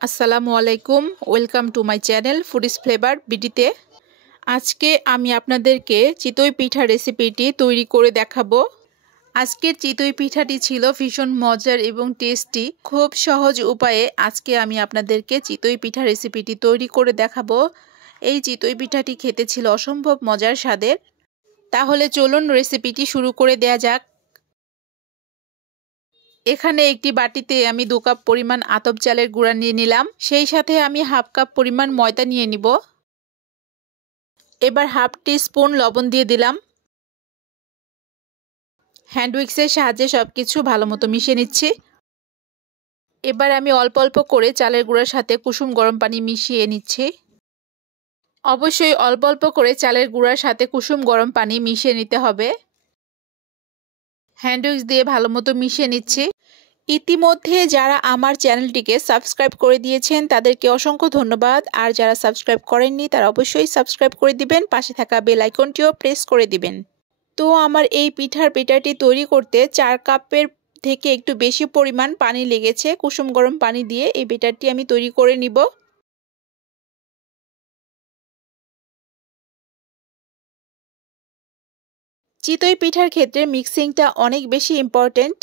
আসসালামু আলাইকুম, welcome to my channel Foodies Flavour বিডিতে। আজকে আমি আপনাদেরকে চিতই পিঠা রেসিপিটি তৈরি করে দেখাবো। আজকের চিতই পিঠাটি ছিল ভীষণ মজার এবং টেস্টি। খুব সহজ উপায়ে আজকে আমি আপনাদেরকে চিতই পিঠা রেসিপিটি তৈরি করে দেখাবো। এই চিতই পিঠাটি খেতে ছিল অসম্ভব মজার স্বাদের। তাহলে চলুন রেসিপিটি শুরু করে দেয়া যাক। এখানে একটি বাটিতে আমি 2 কাপ পরিমাণ আতপ চালের গুঁড়া নিয়ে নিলাম। সেই সাথে আমি হাফ কাপ পরিমাণ ময়দা নিয়ে নিব। এবার হাফ টিস্পুন লবণ দিয়ে দিলাম। হ্যান্ড উইক্সের সাহায্যে সবকিছু ভালোমতো মিশিয়ে নিচ্ছি। এবার আমি অল্প অল্প করে চালের গুঁড়ার সাথে কুসুম গরম পানি মিশিয়ে নিচ্ছি। অবশ্যই অল্প অল্প করে চালের গুঁড়ার সাথে কুসুম গরম পানি মিশিয়ে নিতে হবে। হ্যান্ড উইক্স দিয়ে ভালোমতো মিশিয়ে নিচ্ছি। ইতিমধ্যে যারা আমার চ্যানেলটিকে সাবস্ক্রাইব করে দিয়েছেন তাদেরকে অসংখ্য ধন্যবাদ। আর যারা সাবস্ক্রাইব করেননি তারা অবশ্যই সাবস্ক্রাইব করে দিবেন, পাশে থাকা বেল আইকনটিও প্রেস করে দিবেন। তো আমার এই পিঠার বেটারটি তৈরি করতে 4 কাপের থেকে একটু বেশি পরিমাণ পানি লেগেছে। কুসুম গরম পানি দিয়ে এই বেটারটি আমি তৈরি করে নিব। চিতই পিঠার ক্ষেত্রে মিক্সিংটা অনেক বেশি ইম্পর্টেন্ট।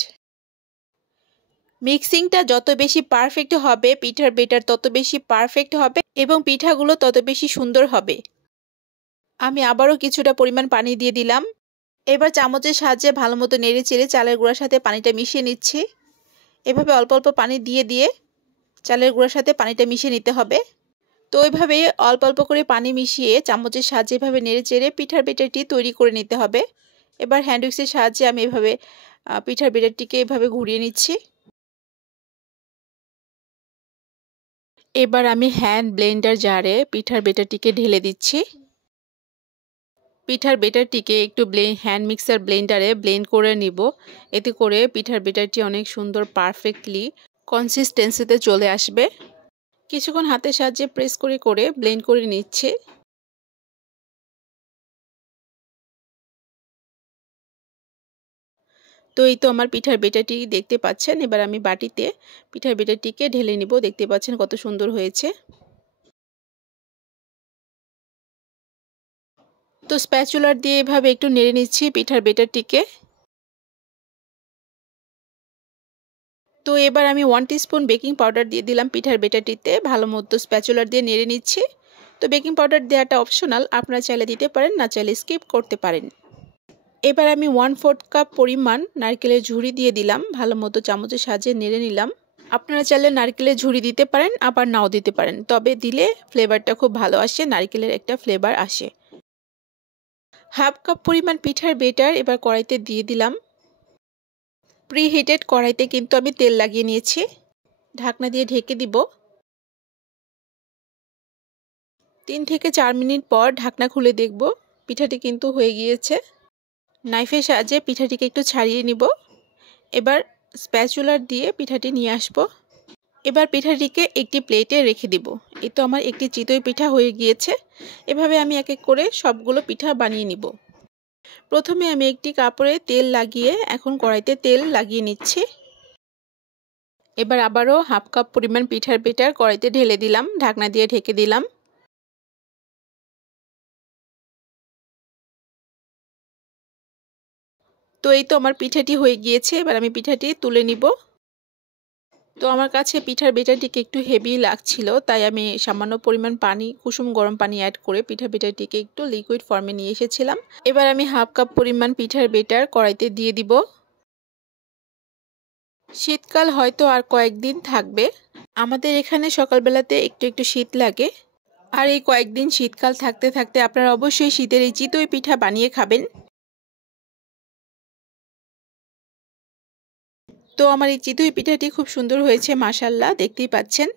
মিক্সিংটা যত বেশি পারফেক্ট হবে পিঠার বেটার তত বেশি পারফেক্ট হবে এবং পিঠাগুলো তত বেশি সুন্দর হবে। আমি আবারও কিছুটা পরিমাণ পানি দিয়ে দিলাম। এবার চামচের সাহায্যে ভালোমতো নেড়ে চেড়ে চালের গুঁড়ার সাথে পানিটা মিশিয়ে নিচ্ছি। এভাবে অল্প অল্প পানি দিয়ে দিয়ে চালের গুঁড়ার সাথে পানিটা মিশিয়ে নিতে হবে। তো এইভাবে অল্প অল্প করে পানি মিশিয়ে চামচের সাহায্যে এভাবে নেড়ে চেড়ে পিঠার বেটারটি তৈরি করে নিতে হবে। এবার হ্যান্ড উইক্সের সাহায্যে আমি এভাবে পিঠার বেটারটিকে এভাবে ঘুরিয়ে নিচ্ছি। এবার আমি হ্যান্ড ব্লেন্ডার জারে পিঠার বেটারটিকে ঢেলে দিচ্ছি। পিঠার বেটারটিকে একটু হ্যান্ড মিক্সার ব্লেন্ডারে ব্লেন্ড করে নিব। এতে করে পিঠার বেটারটি অনেক সুন্দর পারফেক্টলি কনসিস্টেন্সিতে চলে আসবে। কিছুক্ষণ হাতের সাহায্যে প্রেস করে করে ব্লেন্ড করে নিচ্ছে। তো এই তো আমার পিঠার বেটারটি দেখতে পাচ্ছেন। এবার আমি বাটিতে পিঠার বেটারটিকে ঢেলে নিব। দেখতে পাচ্ছেন কত সুন্দর হয়েছে। তো স্প্যাচুলার দিয়ে এভাবে একটু নেড়ে নিচ্ছি পিঠার বেটারটিকে। তো এবার আমি 1 টিস্পুন বেকিং পাউডার দিয়ে দিলাম পিঠার বেটারটিতে। ভালো মতো স্প্যাচুলার দিয়ে নেড়ে নিচ্ছি। তো বেকিং পাউডার দেওয়াটা অপশনাল, আপনারা চাইলে দিতে পারেন, না চাইলে স্কিপ করতে পারেন। এবার আমি 1/4 কাপ পরিমাণ নারকেলের ঝুড়ি দিয়ে দিলাম। ভালো মতো চামচের সাহায্যে নেড়ে নিলাম। আপনারা চাইলে নারকেলের ঝুড়ি দিতে পারেন, আবার নাও দিতে পারেন, তবে দিলে ফ্লেভারটা খুব ভালো আসে, নারকেলের একটা ফ্লেভার আসে। হাফ কাপ পরিমাণ পিঠার বেটার এবার কড়াইতে দিয়ে দিলাম। প্রিহিটেড কড়াইতে কিন্তু আমি তেল লাগিয়ে নিয়েছি। ঢাকনা দিয়ে ঢেকে দিব। 3 থেকে 4 মিনিট পর ঢাকনা খুলে দেখব পিঠাটি কিন্তু হয়ে গিয়েছে। নাইফের সাহায্যে পিঠাটিকে একটু ছাড়িয়ে নিব। এবার স্প্যাচুলার দিয়ে পিঠাটি নিয়ে আসব। এবার পিঠাটিকে একটি প্লেটে রেখে দিব। এই তো আমার একটি চিতই পিঠা হয়ে গিয়েছে। এভাবে আমি এক এক করে সবগুলো পিঠা বানিয়ে নিব। প্রথমে আমি একটি কাপড়ে তেল লাগিয়ে এখন কড়াইতে তেল লাগিয়ে নিচ্ছি। এবার আবারও হাফ কাপ পরিমাণ পিঠার বেটার কড়াইতে ঢেলে দিলাম। ঢাকনা দিয়ে ঢেকে দিলাম। তো এই তো আমার পিঠাটি হয়ে গিয়েছে। এবার আমি পিঠাটি তুলে নিব। তো আমার কাছে পিঠার বেটারটিকে একটু হেভি লাগছিল, তাই আমি সামান্য পরিমাণ পানি, কুসুম গরম পানি অ্যাড করে পিঠার বেটারটিকে একটু লিকুইড ফর্মে নিয়ে এসেছিলাম। এবার আমি হাফ কাপ পরিমাণ পিঠার বেটার কড়াইতে দিয়ে দিব। শীতকাল হয়তো আর কয়েকদিন থাকবে। আমাদের এখানে সকালবেলাতে একটু একটু শীত লাগে। আর এই কয়েকদিন শীতকাল থাকতে থাকতে আপনারা অবশ্যই শীতের এই চিতই পিঠা বানিয়ে খাবেন। তো আমার এই চিতই পিঠাটি খুব সুন্দর হয়েছে মাশাআল্লাহ, দেখতেই পাচ্ছেন।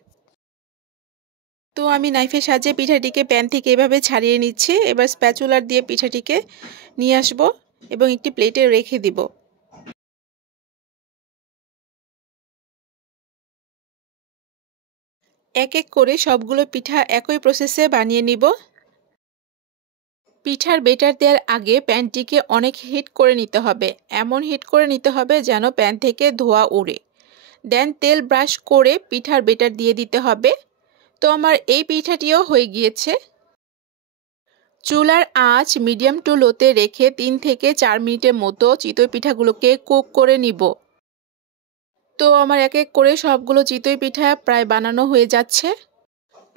তো আমি নাইফের সাহায্যে পিঠাটিকে প্যান থেকে এভাবে ছাড়িয়ে নিচ্ছি। এবার স্প্যাচুলার দিয়ে পিঠাটিকে নিয়ে আসব এবং একটি প্লেটে রেখে দিব। এক এক করে সবগুলো পিঠা একই প্রসেসে বানিয়ে নিব। পিঠার বেটার দেওয়ার আগে প্যানটিকে অনেক হিট করে নিতে হবে। এমন হিট করে নিতে হবে যেন প্যান থেকে ধোঁয়া ওড়ে। দেন তেল ব্রাশ করে পিঠার বেটার দিয়ে দিতে হবে। তো আমার এই পিঠাটিও হয়ে গিয়েছে। চুলার আঁচ মিডিয়াম টু লোতে রেখে 3 থেকে 4 মিনিটের মতো চিতই পিঠাগুলোকে কুক করে নিব। তো আমার এক এক করে সবগুলো চিতই পিঠা প্রায় বানানো হয়ে যাচ্ছে।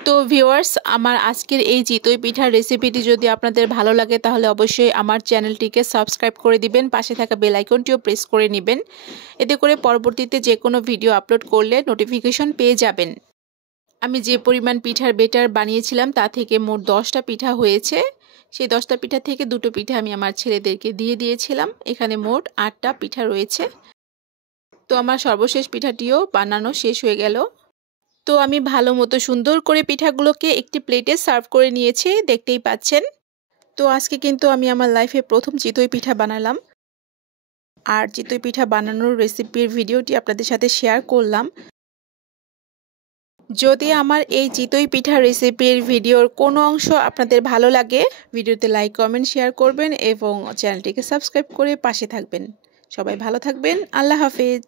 তো ভিউয়ার্স, আমার আজকের এই চিতই পিঠার রেসিপিটি যদি আপনাদের ভালো লাগে তাহলে অবশ্যই আমার চ্যানেলটিকে সাবস্ক্রাইব করে দিবেন, পাশে থাকা বেল আইকনটিও প্রেস করে নেবেন। এতে করে পরবর্তীতে যে কোনো ভিডিও আপলোড করলে নোটিফিকেশন পেয়ে যাবেন। আমি যে পরিমাণ পিঠার বেটার বানিয়েছিলাম তা থেকে মোট 10টা পিঠা হয়েছে। সেই 10টা পিঠা থেকে 2টো পিঠা আমি আমার ছেলেদেরকে দিয়ে দিয়েছিলাম। এখানে মোট 8টা পিঠা রয়েছে। তো আমার সর্বশেষ পিঠাটিও বানানো শেষ হয়ে গেল। তো আমি ভালো মতো সুন্দর করে পিঠাগুলোকে একটি প্লেটে সার্ভ করে নিয়েছি, দেখতেই পাচ্ছেন। তো আজকে কিন্তু আমি আমার লাইফে প্রথম চিতই পিঠা বানালাম, আর চিতই পিঠা বানানোর রেসিপির ভিডিওটি আপনাদের সাথে শেয়ার করলাম। যদি আমার এই চিতই পিঠা রেসিপির ভিডিওর কোনো অংশ আপনাদের ভালো লাগে, ভিডিওতে লাইক কমেন্ট শেয়ার করবেন এবং চ্যানেলটিকে সাবস্ক্রাইব করে পাশে থাকবেন। সবাই ভালো থাকবেন। আল্লাহ হাফেজ।